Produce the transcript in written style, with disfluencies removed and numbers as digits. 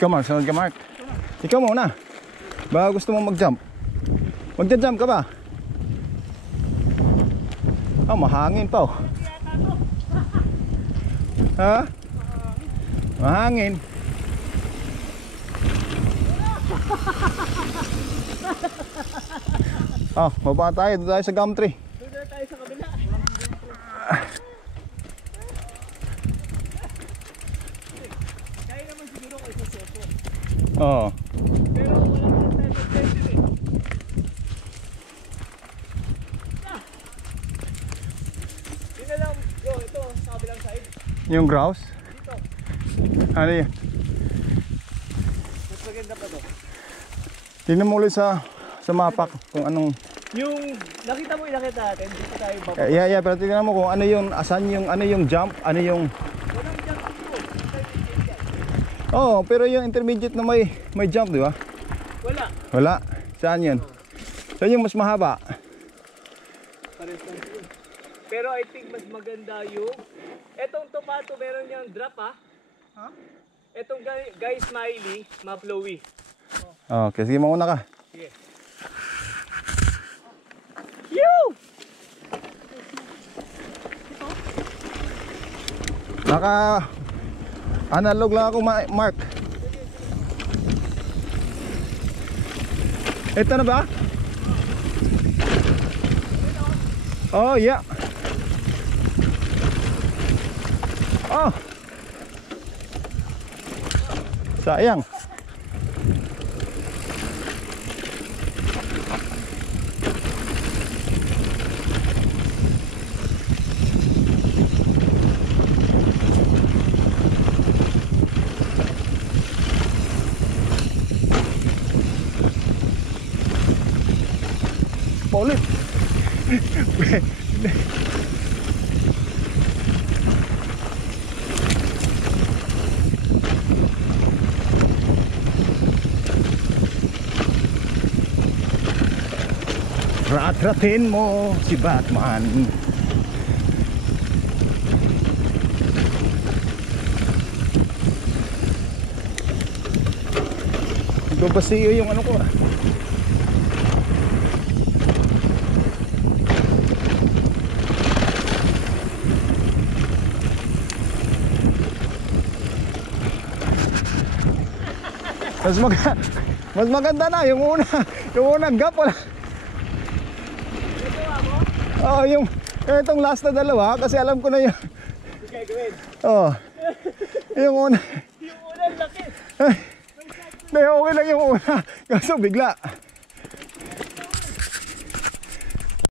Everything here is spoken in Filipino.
Ikaw Mark, sunod ka Mark. Ikaw muna. Baka gusto mo mag-jump. Magja-jump ka ba? Ah, mahangin pa oh. Ha? Mahangin. Oh, baba tayo. Doon tayo sa gum tree. Doon tayo sa kabila. Kaya naman siguro ko isa soso. Oo. Pero wala pa tayo pag-tension eh. Yun na lang, bro, ito sa kabilang side. Yung grouse? Dito. Ano yun? Mas maganda pa to. Tingnan mo ulit sa mapa kung anong... Yung nakita mo inakita natin, dito tayo baba. Yeah, pero tingnan mo kung ano yung... Asan yung... Ano yung jump? Ano yung... Walang jump dito. Intermediate yan. Oo, pero yung intermediate na may jump, di ba? Wala. Wala. Saan yun? Saan yung mas mahaba? Pares lang yun. Pero I think mas maganda yung... Etong topato meron niyang drop ha. Ha? Etong guy smiley, ma-flowy. Okay, sige mauna ka. Sige. Yoo! Naka... Analog lang ako, Mark. Ito na ba? Oh, yeah. Oh. Sayang. Paulit. Ratratin mo si Batman. Babasiyo yung ano ko. Mas maganda na yung unang gap wala. Oh, yung itong last na dalawa kasi alam ko na yung Gagawin. oh. Yung una. Yung una laki. Hindi, okay lang yung una. Kaso bigla.